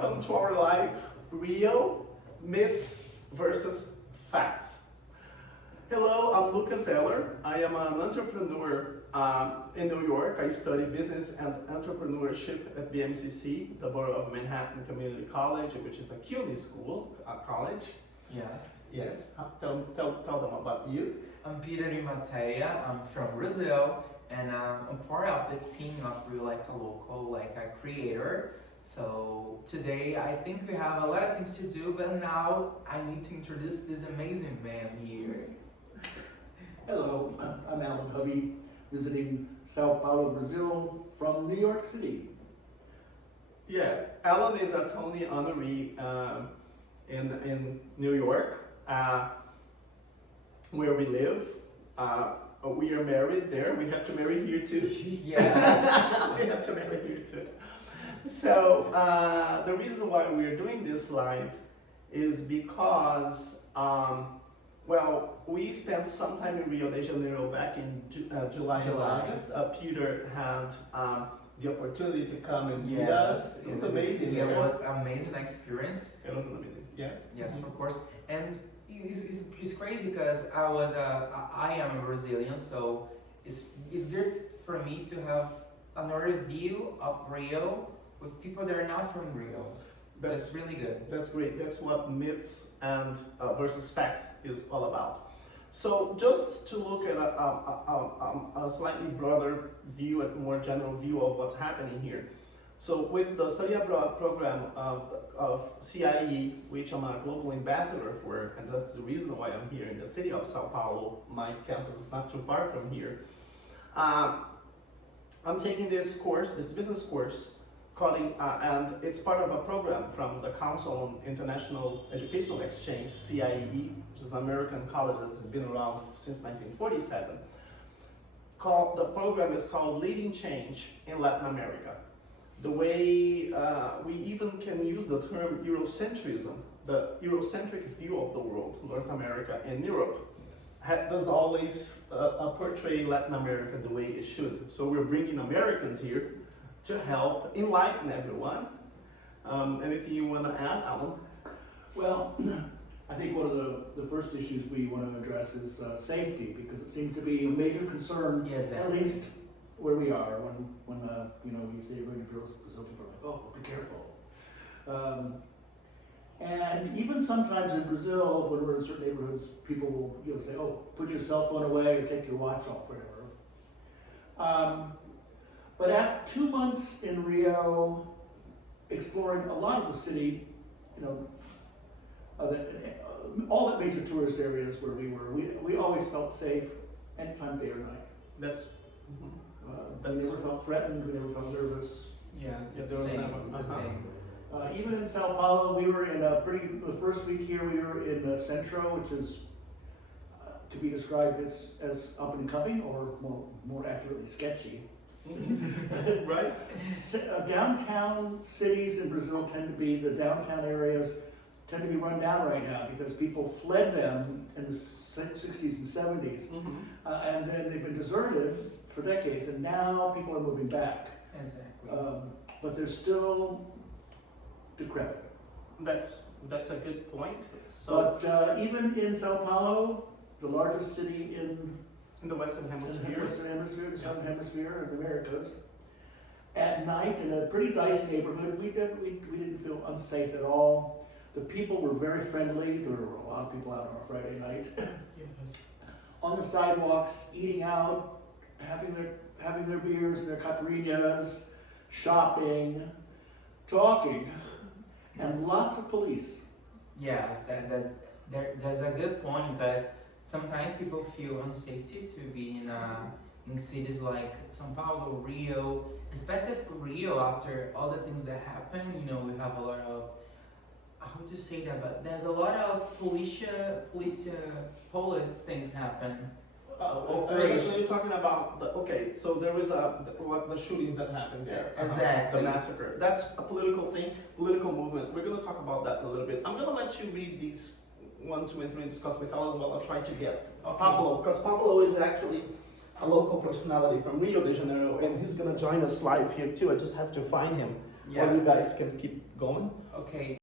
welcome to our live Rio Myths versus Facts. Hello, I'm Lucas Eller. I am an entrepreneur in New York. I study business and entrepreneurship at BMCC, the Borough of Manhattan Community College, which is a CUNY school, college. Yes. Yes, tell them about you. I'm Peter Arimateya. I'm from Brazil, and I'm part of the team of Rio like a local, like a creator. So today I think we have a lot of things to do, but now I need to introduce this amazing man here. Hello, I'm Hubby, visiting Sao Paulo, Brazil from New York City. Yeah, Alan is a Tony honoree in New York, where we live. We are married there. We have to marry here too. Yes. We have to marry here too. So the reason why we're doing this live is because, we spent some time in Rio de Janeiro back in July and August. Peter had the opportunity to come and meet us. It's amazing. It was an amazing experience. It was an amazing, yes. Yes, of course. And it's crazy because I am a Brazilian, so it's good for me to have another view of Rio with people that are not from Rio. That's really good. That's great. That's what myths and versus facts is all about. So just to look at a slightly broader view, a more general view of what's happening here. So with the study abroad program of CIE, which I'm a global ambassador for, and that's the reason why I'm here in the city of Sao Paulo. My campus is not too far from here. I'm taking this course, this business course, and it's part of a program from the Council on International Educational Exchange, CIE, which is an American college that's been around since 1947. The program is called Leading Change in Latin America. The way we even can use the term Eurocentrism, the Eurocentric view of the world, North America and Europe, does always portray Latin America the way it should. So we're bringing Americans here to help enlighten everyone. And if you want to add, Alan? Well, I think one of the first issues we want to address is safety, because it seems to be a major concern, at least where we are, when we say we're going to Brazil, people are like, oh, be careful. And even sometimes in Brazil, when we're in certain neighborhoods, people will say, oh, put your cell phone away or take your watch off, whatever. But after 2 months in Rio, exploring a lot of the city, all the major tourist areas where we were, we always felt safe anytime, day or night. We never felt threatened, we never felt nervous. Yeah, it's the same. Even in Sao Paulo, we were in the first week here, we were in Centro, which is, could be described as up and coming, or more accurately, sketchy. Right? Downtown cities in Brazil the downtown areas tend to be run down right now because people fled them in the 60s and 70s. And then they've been deserted for decades, and now people are moving back. Exactly. But they're still decrepit. That's a good point. So, but even in Sao Paulo, the largest city in the Western Hemisphere, the Southern Hemisphere, and the Americas, at night in a pretty dicey neighborhood, we didn't feel unsafe at all. The people were very friendly. There were a lot of people out on a Friday night. Yes. On the sidewalks, eating out, having their beers and their caipirinhas, shopping, talking, and lots of police. Yes, there's a good point, because sometimes people feel unsafety to be in cities like São Paulo, Rio, specifically Rio. After all the things that happen, we have a lot of, how to say that, but there's a lot of police things happen. Essentially, you're talking about so there was the shootings that happened there. Exactly. The massacre. That's a political thing, political movement. We're going to talk about that in a little bit. I'm going to let you read these 1, 2, and 3 and discuss with Alan while I try to get Pablo, because Pablo is actually a local personality from Rio de Janeiro, and he's gonna join us live here too. I just have to find him. Or you guys can keep going. Okay.